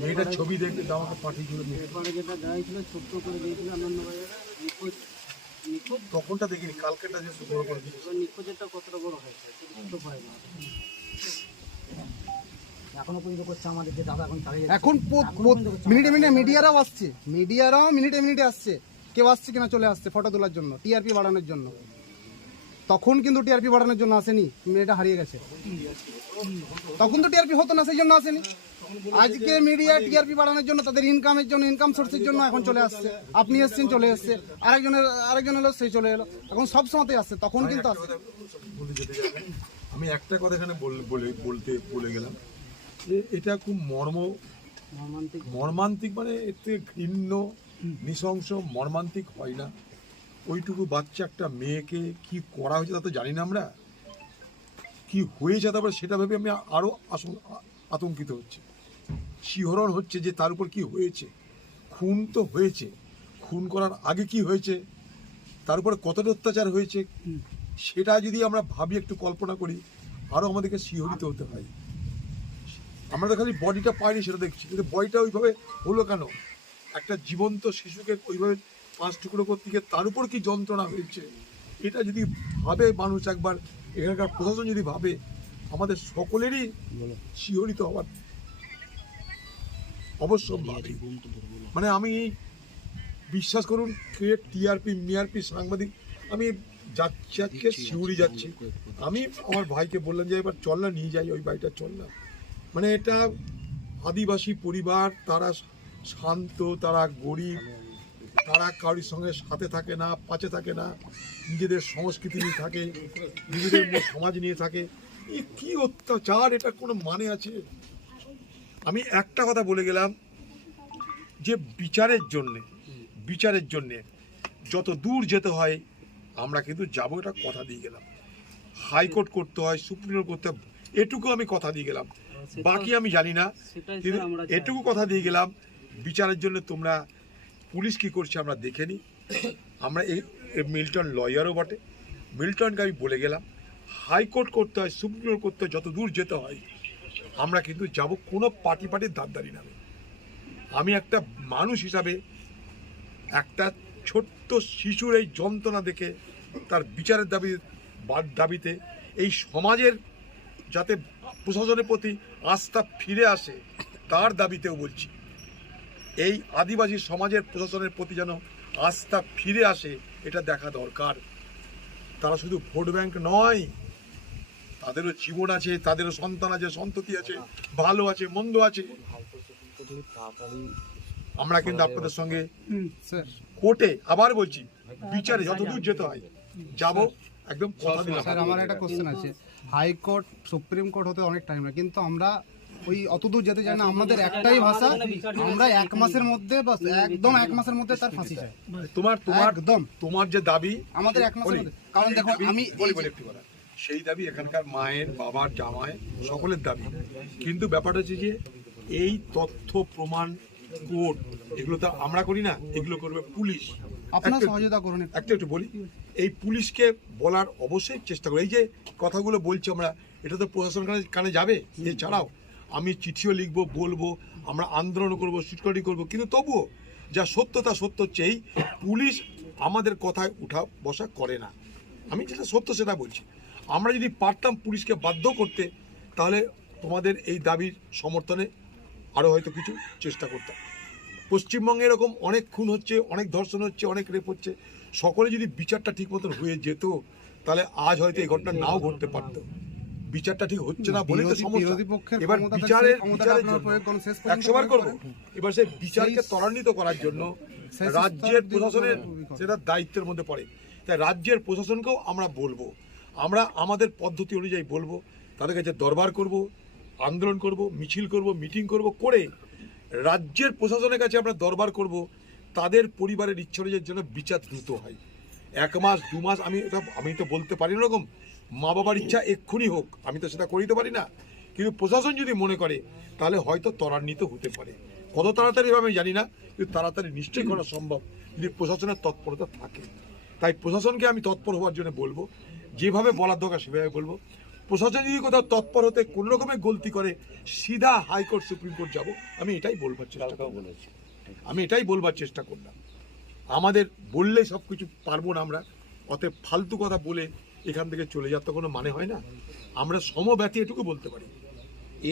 মেয়েটার ছবি দেখে আমাকে পাঠিয়েছিল যেটা দেওয়া ছোট্ট করে দিয়েছিল আনন্দবাজারে নিখোঁজ। নিখোঁজ? তখনটা দেখিনি কালকেটা যে বড় করে নিখোঁজেরটা কতটা বড় হয়েছে এখনও পর্যন্ত করছে আমাদের যে দাদা এখন যাচ্ছে। এখন মিনিটে মিনিটে মিডিয়ারাও আসছে। মিডিয়ারাও মিনিটে মিনিটে আসছে। কেউ আসছে কিনা চলে আসছে ফটো তোলার জন্য টিআরপি বাড়ানোর জন্য। তখন কিন্তু টিআরপি বাড়ানোর জন্য আসেনি মেয়েটা হারিয়ে গেছে। তখন তো টিআরপি হতো না সেই জন্য আসেনি। আজকে মিডিয়া টিআরপি বাড়ানোর জন্য তাদের ইনকামের জন্য ইনকাম সোর্সের জন্য এখন চলে আসছে। আপনি এসছেন চলে এসছে। আরেকজনের আরেকজন এলো সেই চলে এলো। এখন সব সময়তে আসছে তখন কিন্তু আসছে। আমি একটা কথা এখানে বল- বলে বলতে বলে গেলাম। যে এটা খুব মর্ম মর্মান্তিক। মর্মান্তিক মানে এতে ঘৃণ্য নৃশংস মর্মান্তিক হয় না। ওইটুকু বাচ্চা একটা মেয়েকে কি করা হয়েছে তা তো জানি না আমরা। কি হয়েছে তারপরে সেটা ভেবে আমি আরও আতঙ্কিত হচ্ছে। শিহরণ হচ্ছে যে তার উপর কি হয়েছে খুন তো হয়েছে খুন করার আগে কি হয়েছে তার উপরে কতটা অত্যাচার হয়েছে সেটা যদি আমরা ভাবি একটু কল্পনা করি আরও আমাদেরকে শিহরিত হতে হয়। আমরা তো খালি বডিটা পাইনি সেটা দেখছি কিন্তু বডিটা ওইভাবে হলো কেন? একটা জীবন্ত শিশুকে ওইভাবে পাঁচ টুকরো করতে গিয়ে তার উপর কি যন্ত্রণা হয়েছে? এটা যদি ভাবে মানুষ একবার এখানকার প্রশাসন যদি ভাবে আমাদের সকলেরই শিহরিত হওয়ার অবশ্য মানে আমি বিশ্বাস করুন কে টিআরপি মিআরপি সাংবাদিক আমি যাচ্ছি আজকে শিউরি যাচ্ছি। আমি আমার ভাইকে বললাম যে এবার চল না নিয়ে যাই ওই বাড়িটা চল না। মানে এটা আদিবাসী পরিবার তারা শান্ত তারা গরিব তারা কারোর সঙ্গে সাথে থাকে না পাচে থাকে না নিজেদের সংস্কৃতি নিয়ে থাকে নিজেদের সমাজ নিয়ে থাকে। এ কি অত্যাচার এটা কোনো মানে আছে? আমি একটা কথা বলে গেলাম যে বিচারের জন্যে বিচারের জন্যে যত দূর যেতে হয় আমরা কিন্তু যাব এটা কথা দিয়ে গেলাম। হাইকোর্ট করতে হয় সুপ্রিম কোর্ট করতে হয় এটুকু আমি কথা দিয়ে গেলাম। বাকি আমি জানি না কিন্তু। এটুকু কথা দিয়ে গেলাম বিচারের জন্য তোমরা পুলিশ কি করছে আমরা দেখে নিই। আমরা এই মিল্টন লয়ারও বটে। মিল্টনকে আমি বলে গেলাম, হাইকোর্ট করতে হয়, সুপ্রিম কোর্ট করতে হয়, যত দূর যেতে হয়, আমরা কিন্তু যাব কোনো পার্টি পার্টির দাঁড়দারি নামে। আমি একটা মানুষ হিসাবে একটা ছোট্ট শিশুর এই যন্ত্রণা দেখে, তার বিচারের দাবি দাবিতে এই সমাজের যাতে প্রশাসনের প্রতি আস্থা ফিরে আসে, তার দাবিতেও বলছি। এই আদিবাসী সমাজের প্রশাসনের প্রতি যেন আস্থা ফিরে আসে এটা দেখা দরকার। তারা শুধু ভোট ব্যাংক নয় তাদেরও জীবন আছে তাদেরও সন্তান আছে সন্ততি আছে ভালো আছে মন্দ আছে। আমরা কিন্তু আপনাদের সঙ্গে কোর্টে আবার বলছি বিচারে যতদূর যেতে হয় যাব একদম কথা দিলাম। স্যার আমার একটা কোশ্চেন আছে। হাইকোর্ট সুপ্রিম কোর্ট হতে অনেক টাইম লাগে কিন্তু আমরা ওই অতদূর যেতে চাই না আমাদের একটাই ভাষা আমরা এক মাসের মধ্যে বাস একদম এক মাসের মধ্যে তার ফাঁসি চাই তোমার তোমার একদম। তোমার যে দাবি আমাদের এক মাসের বলি, মধ্যে কারণ দেখো আমি বলি বলি একটু কথা। সেই দাবি এখানকার মায়ের বাবার জামাই সকলের দাবি কিন্তু ব্যাপারটা হচ্ছে যে এই তথ্য প্রমাণ কোর্ট এগুলো তো আমরা করি না এগুলো করবে পুলিশ আপনারা সহযোগিতা করুন একটু। একটা বলি এই পুলিশকে বলার অবশ্যই চেষ্টা করি এই যে কথাগুলো বলছি আমরা এটা তো প্রশাসন কানে কানে যাবে এছাড়াও আমি চিঠিও লিখব, বলব, আমরা আন্দোলন করব সিটকটি করব। কিন্তু তবুও যা সত্য তা সত্য এই পুলিশ আমাদের কথায় উঠা বসা করে না। আমি যেটা সত্য সেটা বলছি। আমরা যদি পারতাম পুলিশকে বাধ্য করতে, তাহলে তোমাদের এই দাবির সমর্থনে আরও হয়তো কিছু চেষ্টা করতাম। পশ্চিমবঙ্গে এরকম অনেক খুন হচ্ছে, অনেক ধর্ষণ হচ্ছে, অনেক রেপ হচ্ছে। সকলে যদি বিচারটা ঠিক মতন হয়ে যেত, তাহলে আজ হয়তো এই ঘটনা নাও ঘটতে পারতো। বিচারটা ঠিক হচ্ছে না বলে তো সমস্যা। এবার বিচারের সেই বিচারের আপনারা জন্য প্রয়োগ করুন, শেষ পর্যন্ত একশো বার প্রয়োগ করব। এবার সেই বিচারকে ত্বরান্বিত করার জন্য রাজ্যের প্রশাসনের সেটা দায়িত্বের মধ্যে পড়ে। তাই রাজ্যের প্রশাসনকেও আমরা বলব আমরা আমাদের পদ্ধতি অনুযায়ী বলব তাদের কাছে দরবার করব আন্দোলন করব মিছিল করব মিটিং করব করে রাজ্যের প্রশাসনের কাছে আমরা দরবার করব তাদের পরিবারের ইচ্ছা অনুযায়ী জন্য বিচার দ্রুত হয়। এক মাস দু মাস আমি এটা আমি তো বলতে পারি এরকম মা বাবার ইচ্ছা এক্ষুনি হোক আমি তো সেটা করিতে পারি না। কিন্তু প্রশাসন যদি মনে করে তাহলে হয়তো ত্বরান্বিত হতে পারে। কত তাড়াতাড়ি হবে আমি জানি না কিন্তু তাড়াতাড়ি নিশ্চয়ই করা সম্ভব যদি প্রশাসনের তৎপরতা থাকে। তাই প্রশাসনকে আমি তৎপর হওয়ার জন্য বলব যেভাবে বলার দরকার সেভাবে বলব। প্রশাসন যদি কোথাও তৎপর হতে কোন রকমের গলতি করে সিধা হাইকোর্ট সুপ্রিম কোর্ট যাব আমি এটাই বলবার চেষ্টা আমি এটাই বলবার চেষ্টা করলাম। আমাদের বললে সব কিছু পারব না আমরা অতএব ফালতু কথা বলে এখান থেকে চলে যাওয়ার তো কোনো মানে হয় না। আমরা সমব্যথী এটুকু বলতে পারি।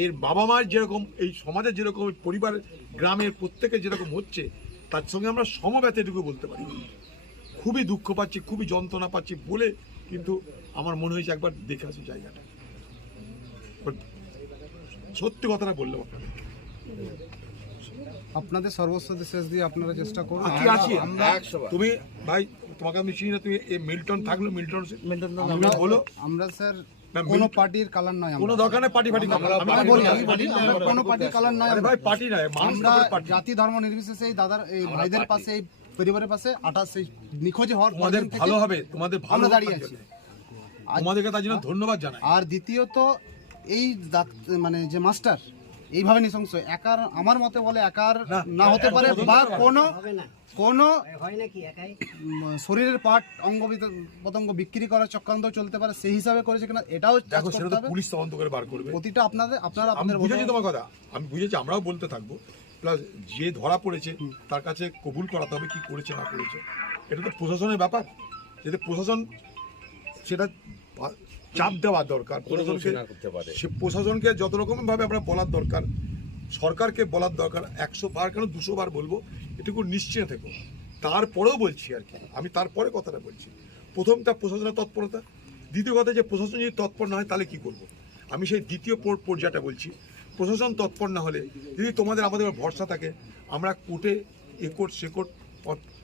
এর বাবা মার যেরকম এই সমাজের যেরকম পরিবার গ্রামের প্রত্যেকে যেরকম হচ্ছে তার সঙ্গে আমরা সমব্যথী এটুকু বলতে পারি। খুবই দুঃখ পাচ্ছি খুবই যন্ত্রণা পাচ্ছি বলে কিন্তু আমার মনে হয়েছে একবার দেখে আসি জায়গাটা। সত্যি কথাটা বললাম আপনাকে। আপনাদের সর্বস্ব শেষ দিয়ে আপনারা চেষ্টা করুন। তুমি ভাই তোমাকে আমি চিনি না তুমি এই মিল্টন থাকল মিল্টন তুমি বলো। আমরা স্যার কোনো পার্টির কালার নয় কোনো আমরা। দরকার নেই পার্টি ফাটি আমি বলি কোনো পার্টির কালার নয় ভাই পার্টি নয় আমরা জাতি ধর্ম নির্বিশেষে এই দাদার এই ভাইদের পাশে এই পরিবারের পাশে আঠাশ সেই নিখোঁজ হওয়ার তোমাদের ভালো হবে তোমাদের ভালো দাঁড়িয়ে তার আছি। জন্য। তোমাদেরকে তার জন্য ধন্যবাদ জানাই। আর দ্বিতীয়ত এই মানে যে মাস্টার এইভাবে নৃশংস। একার আমার মতে বলে একার না, হতে পারে বা কোনো কোনো হয় শরীরের পার্ট অঙ্গ পতঙ্গ বিক্রি করার চক্রান্ত চলতে পারে সেই হিসাবে করেছে কিনা এটাও দেখো সেটা তো পুলিশ তদন্ত করে বার করবে। প্রতিটা আপনাদের আপনারা আমি আপনাদের বুঝেছি বোঝা- তোমার কথা। আমি বুঝেছি আমরাও বলতে থাকব। প্লাস যে ধরা পড়েছে তার কাছে কবুল করাতে হবে কি করেছে না করেছে। এটা তো প্রশাসনের ব্যাপার। যাতে প্রশাসন সেটা চাপ দেওয়া দরকার। প্রশাসনকে সে প্রশাসনকে যত রকম ভাবে আমরা বলার দরকার সরকারকে বলার দরকার একশো বার কেন দুশো বার বলব এটুকু নিশ্চিত থেকো। তারপরেও বলছি আর কি। আমি তারপরে কথাটা বলছি। প্রথমটা প্রশাসনের তৎপরতা দ্বিতীয় কথা যে প্রশাসন যদি তৎপর না হয় তাহলে কি করব? আমি সেই দ্বিতীয় পর- পর্যায়টা বলছি। প্রশাসন তৎপর না হলে যদি তোমাদের আমাদের ভরসা থাকে আমরা কোর্টে এ কোর্ট সে কোর্ট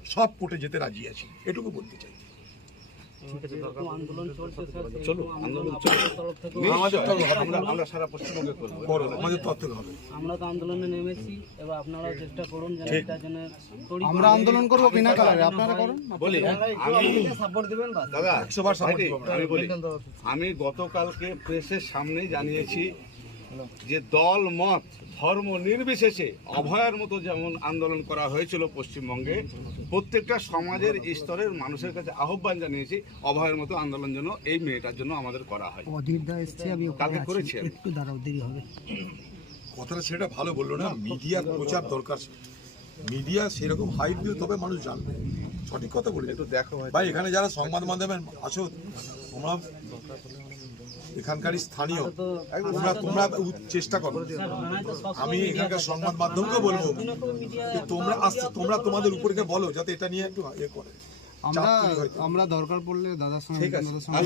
সব কোর্টে যেতে রাজি আছি। এটুকু বলতে চাই। আন্দোলন চলছে। আমরা সারা পশ্চিমবঙ্গে করব। আমাদের হবে। আমরা তো নেমেছি এবার আপনারাও চেষ্টা করুন যেন এটার জন্য আমরা আন্দোলন করব বিনা কালারে আপনারা করুন বলি আমি সাপোর্ট দিবেন দাদা একশো বার সাপোর্ট ভাইটি, দিব। আমরা। আমি বলি আমি গতকালকে প্রেসের সামনেই জানিয়েছি যে দল মত ধর্ম নির্বিশেষে অভয়ের মতো যেমন আন্দোলন করা হয়েছিল পশ্চিমবঙ্গে প্রত্যেকটা সমাজের স্তরের মানুষের কাছে আহ্বান জানিয়েছি অভয়ের মতো আন্দোলন যেন এই মেয়েটার জন্য আমাদের করা হয়। অধীরদা এসছে আমি কালকে করেছি আমি। একটু দাঁড়াও দেরি হবে। কথাটা সেটা ভালো বলল না মিডিয়ার প্রচার দরকার। মিডিয়া সেরকম হাইপ দিয়ে তবে মানুষ জানবে। সঠিক কথা বলে একটু দেখো ভাই ভাই এখানে যারা সংবাদ মাধ্যমে আসো তোমরা এখানকারই স্থানীয়। তোমরা তোমরা চেষ্টা করো। আমি এখানকার সংবাদ মাধ্যমকে বলব তোমরা আসতে তোমরা তোমাদের উপরকে বলো যাতে এটা নিয়ে একটু ইয়ে করে। আমরা। আমরা দরকার পড়লে দাদার সঙ্গে দাদার সঙ্গে